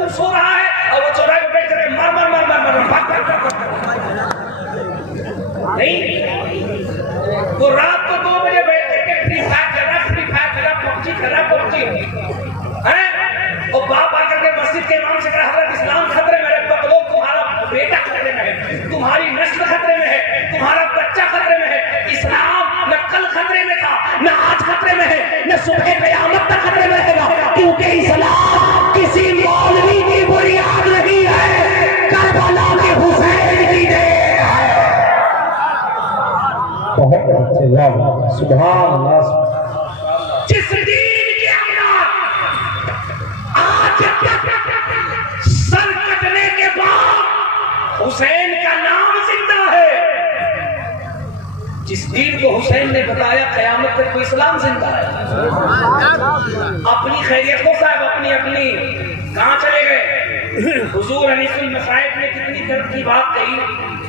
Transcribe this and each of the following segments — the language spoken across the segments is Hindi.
तू सो रहा है और वो चौराहे पे बैठ कर मार मार मार मार मार भाग भाग भाग नहीं, वो रात को 2 बजे बैठ करके फ्री फायर कर रहा, पबजी कर रहा है। और बाप आकर के मस्जिद के इमाम से कहा हजरत इस्लाम खतरे में है, लोग तुम्हारा बेटा खतरे में है, तुम्हारी नस्ल खतरे में है, तुम्हारा बच्चा खतरे में है। इस्लाम न कल खतरे में था, न आज खतरे में है, न सुबह क़यामत तक खतरे में रहेगा, क्योंकि इस्लाम किसी मौलवी की बुनियाद नहीं है, करबला के हुसैन की देन है। बहुत अच्छे यार, सुभान अल्लाह। जिस दीन के अंदर आज सर कटने के बाद हुसैन का नाम जिंदा है, जिस दीन को हुसैन ने बताया क़यामत तक वो इस्लाम जिंदा है। अपनी खैरियत को साहब अपनी अपनी कहां चले गए। हुजूर अनीसुल मसाइब ने कितनी दर्द की बात कही,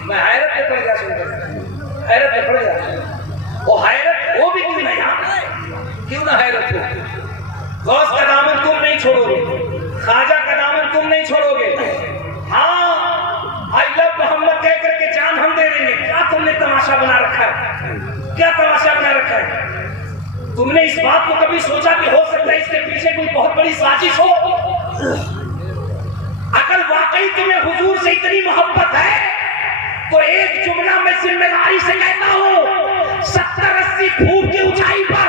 मैं हैरत में पड़ गया सुनकर, हैरत में पड़ गया। वो हैरत वो भी क्यों नहीं, क्यों ना हैरत हो। गौस का दामन तुम नहीं छोड़ोगे, ख्वाजा का दामन तुम नहीं छोड़ोगे। हाँ, आई लव मोहम्मद कह करके जान हम दे देंगे। क्या तुमने तमाशा बना रखा है, क्या तमाशा बना रखा है। तुमने इस बात को कभी सोचा कि हो सकता है इसके पीछे कोई बहुत बड़ी साजिश हो। अगर वाकई तुम्हें हुजूर से इतनी मोहब्बत है तो एक जुमला मैं जिम्मेदारी से कहता हूँ, 70-80 फुट की ऊंचाई पर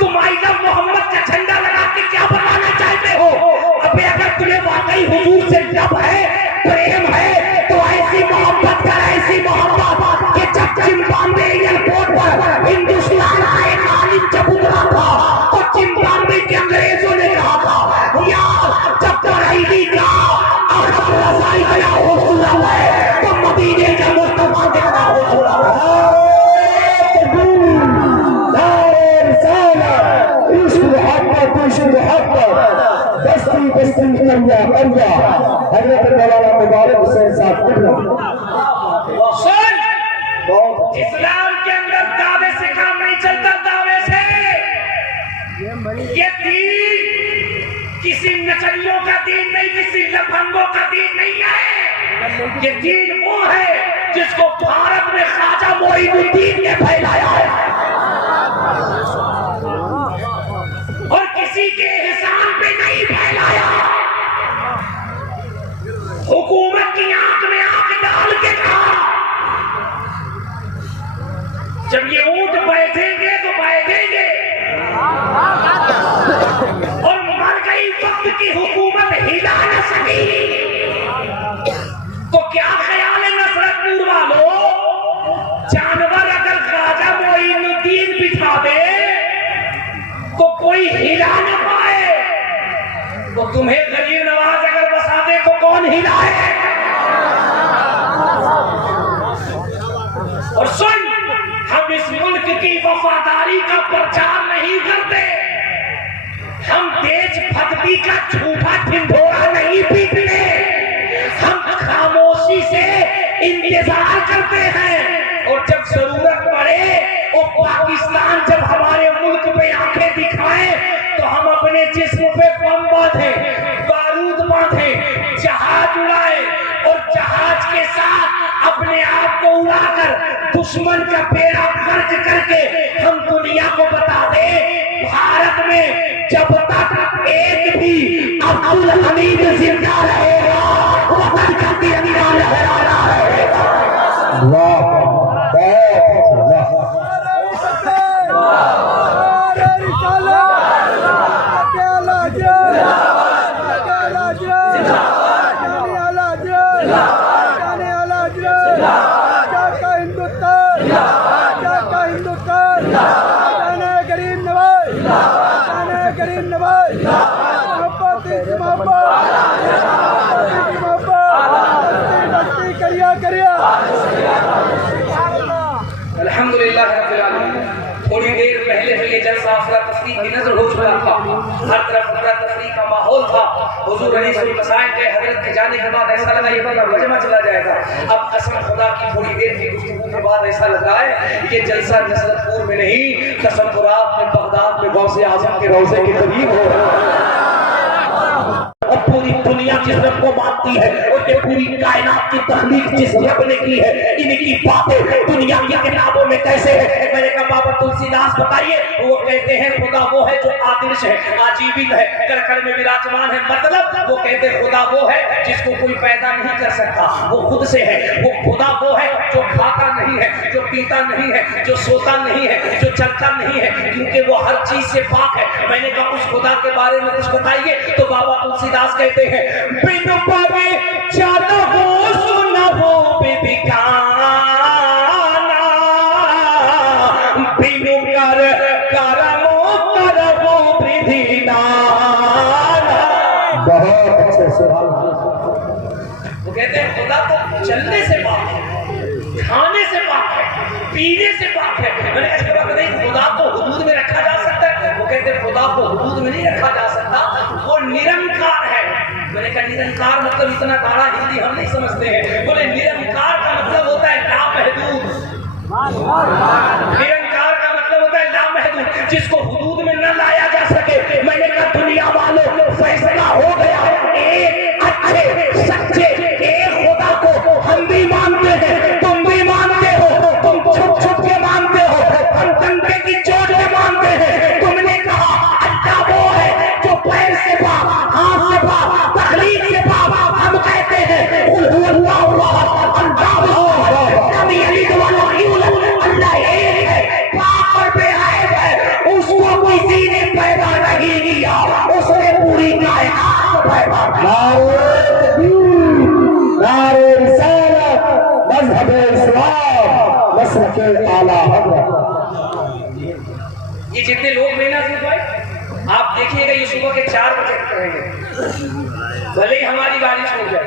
तुम आई लव मोहम्मद का झंडा लगा के क्या बताना चाहते हो। अबे अगर तुम्हें वाकई हुजूर से लव है, प्रेम है, तो ऐसी मोहब्बत कर, ऐसी मोहब्बत कि जब जिम्बाब्वे एयरपोर्ट पर हिंदुस्तान का एक आलिम जब उतरा था तो जिम्बाब्वे के अंग्रेजों ने कहा था यार जब तराईदी का रसाई गया हौसला है तो मदीने का मुस्तफा देखना हौसला है। हजरत मौलाना मुबारक हुसैन साहब इस्लाम के अंदर दावे से काम नहीं चलता, दावे से। ये दीन किसी नचलियों का दीन नहीं, किसी लफंगों का दीन नहीं है। ये दीन वो है जिसको भारत में ख्वाजा मोइनुद्दीन ने फैलाया है और किसी के एहसान पे नहीं फैलाया। हुकूमत की आंख में आंख डाल के कहा जब ये ऊंट बैठेंगे तो बैठेंगे और मर गई वक्त की हुकूमत हिला न सकी। तो क्या ख्याल है नसरतपुर वालों, जानवर अगर ख्वाजा मोइनुद्दीन बिठा दे तो कोई हिला न पाए, तो तुम्हें गरीब नवाज अगर बसा दे तो कौन हिलाए। और सुन, हम इस मुल्क की वफादारी का प्रचार नहीं करते, हम देशभक्ति का झूठा ढिंढोरा नहीं पीटते, हम खामोशी से इंतजार करते हैं। और जब जरूरत पड़े और पाकिस्तान जब हमारे मुल्क पे आंखें दिखाए तो हम अपने जिस्म पे बम बांधे, बारूद बांधे, जहाज उड़ाए और जहाज के साथ अपने आप को उड़ाकर दुश्मन का बेड़ा गर्क करके हम दुनिया को बता दे भारत में जब तक एक भी अब्दुल हमीद जिंदा रहेगा वतन का तिरंगा लहराना रहेगा। अल्हम्दुलिल्लाह रब्बिल आलमीन। थोड़ी देर पहले तो ये जलसा अफरा तफरीक की नजर हो चुका था, हर तरफ अफरा तफरीक का माहौल था। हुजूर अनीसुल मसाइब के हजरत के जाने के बाद ऐसा लगा ये बंदा मजमा चला जाएगा। अब कसम खुदा की थोड़ी देर की गुफ्तगू के बाद ऐसा लग रहा है ये जलसा नसरतपुर में नहीं, कसमपुरात में, बगदाद में गौसे आजम के रोजे के करीब हो रहा है। पूरी दुनिया जिस रब को मानती है और ये पूरी कायनात की तख्लीक जिस रब ने की है, इनकी बातें दुनिया की किताबों में कैसे है? मैंने कहा बाबा तुलसीदास बताइए। वो कहते हैं खुदा वो है जो आदिश है, आजीवित है, करकर में विराजमान है। मतलब वो कहते हैं खुदा वो है जिसको कोई पैदा नहीं कर सकता, वो खुद से है। वो खुदा वो है जो खाता नहीं है, जो पीता नहीं है, जो सोता नहीं है, जो चलता नहीं है, क्योंकि वो हर चीज से पाक है। मैंने कहा उस खुदा के बारे में कुछ बताइए। तो बाबा तुलसीदास कहते हैं बिनु पावे जाना हो सुना हो बेबिकाना, बिनु कर करमो करमो विधिनाना। बहुत अच्छे सुभान वो कहते हैं खुदा तो चलने से पाक है, खाने से पाक है, पीने से पाक है। मैंने ऐसा बात नहीं, खुदा को हुदूद में रखा जा सकता है। वो कहते हैं खुदा को हुदूद में नहीं रखा जा सकता, वो निरंकार है। मैंने कहा निरंकार मतलब इतना गाढ़ा हिंदी हम नहीं समझते हैं। बोले निरंकार का मतलब होता है लामहदूद। निरंकार का मतलब होता है लामहदूद, जिसको हुदूद में न लाया जा सके। मैंने कहा दुनिया वालों फैसला हो गया, एक अच्छे सच्चे एक खुदा को हम भी मानते हैं, तुम भी मानते हो, तुम छुप छुप के मानते हो, हम डंडे की चोट में मानते हैं। तुमने कहा अल्लाह वो है जो पैर से पाप, हाथ से पाप, तकलीफ से पाप। हम कहते हैं कुल हुवल्लाहु अहद, अल्लाह यलिद व लम यूलद, अल्लाह एक है, पाक और बेअयब है। उसको किसी ने पैदा नहीं किया, उसने पूरी कायनात पैदा की। नारे रिसालत, मज़हब इस्लाम, मसलके आला हज़रत। ये जितने लोग मेरे ना भाई, आप देखिएगा ये सुबह के 4 बजे करेंगे, भले ही हमारी गाड़ी छूट जाए।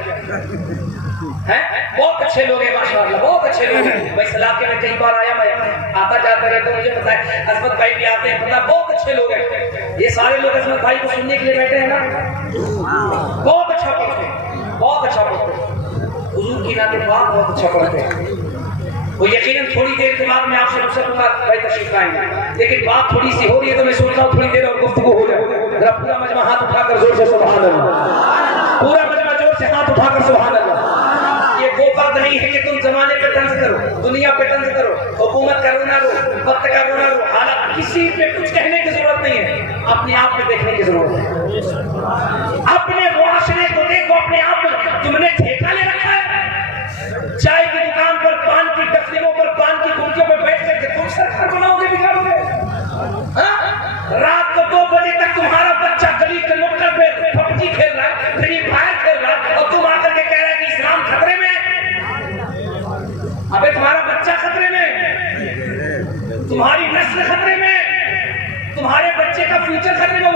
हैं? बहुत अच्छे लोग हैं माशाअल्लाह, बहुत अच्छे लोग हैं। मैं इस इलाके में कई बार आया, मैं आता जाता रहता हूँ, मुझे पता है। अजमत भाई भी आते हैं, पता, बहुत अच्छे लोग हैं। ये सारे लोग अजमत भाई को सुनने के लिए बैठे हैं ना। बहुत अच्छा पढ़ते हैं, बहुत अच्छा पढ़ते हैं, हुजूर की नाते पाक बहुत अच्छा पढ़ते हैं। वो यकीनन थोड़ी देर के बाद मैं आपसे रुक सकूंगा भाई, तशरीफ लाएंगे, लेकिन बात थोड़ी सी हो रही है तो मैं सोच रहा हूँ थोड़ी देर और गुफ्तगू हो जाए। जरा पूरा मजमा हाथ उठाकर जोर से सुभान अल्लाह, पूरा मजमा जोर से हाथ उठाकर सुभान अल्लाह। ये वो बात नहीं है कि तुम जमाने पे तंज करो, दुनिया पे तंज करो, हुकूमत का रोना रो, वक्त का रोना रो, हालात किसी पे कुछ कहने की जरूरत नहीं है, अपने आप में देखने की जरूरत है। अपने मुआशरे को देखो, अपने आप में। तुमने ठेका ले रखा है चाय की दुकान पर, पान की टफलियों पर, पान की गुमटियों पर बैठ करके तुम सरकार बनाओगे, बिगाड़ोगे। रात को 2 बजे तक तुम्हारा बच्चा गली के नुक्कड़ पे पबजी खेल रहा है, फ्री फायर खेल रहा है, और तुम आकर के कह रहे हैं कि इस्लाम खतरे में है। अबे तुम्हारा बच्चा खतरे में, तुम्हारी नस्ल खतरे में, तुम्हारे बच्चे का फ्यूचर खतरे में।